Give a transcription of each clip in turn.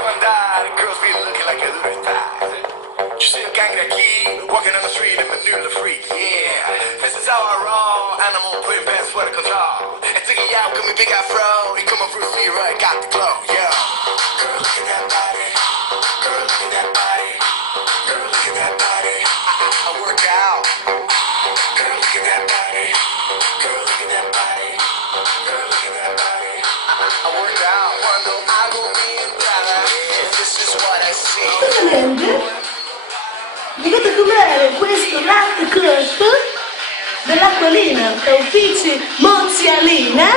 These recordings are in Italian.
devo andare, girls be looking like a little thighs. Just see a gang of key, walking on the street in Manila freak, yeah. This is how I roll, animal putting pants for the control. And take it out, come me big afro, you come on Bruce Lee, right, got the glow, yeah. Girl, look at that body, girl, look at that body, girl, look at that body, I work out. Girl, look at that body, girl, look at that body, girl, look at that body, I work out. Quando hago mi entrada, this is what I see. Dovete com'è questo latte corto dell'acquolina da Uffici Mozialina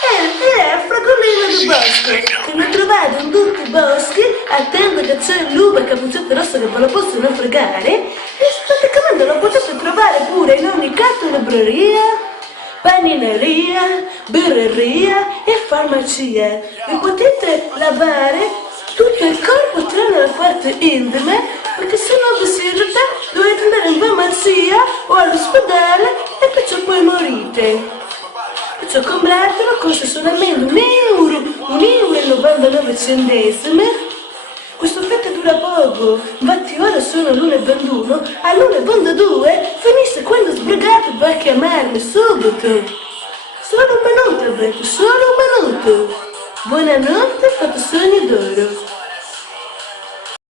e è fragolino di bosco che lo trovate in tutti i boschi, attendo che c'è il lupo e cappuccetto rosso che ve lo possono fregare e praticamente lo potete trovare pure in ogni cartonebreria, panineria, birreria e farmacia e potete lavare tutto il corpo tranne le parti intime, perché se no vi in realtà dovete andare in farmacia o all'ospedale e perciò poi morite. Perciò compratelo, costa solamente €1,99. Questo effetto dura poco, infatti ora sono l'1,21, all'1,22 finisce quando sbrigate per chiamarmi subito. Solo un minuto avete, solo un minuto. Buonanotte, fate sogni d'oro.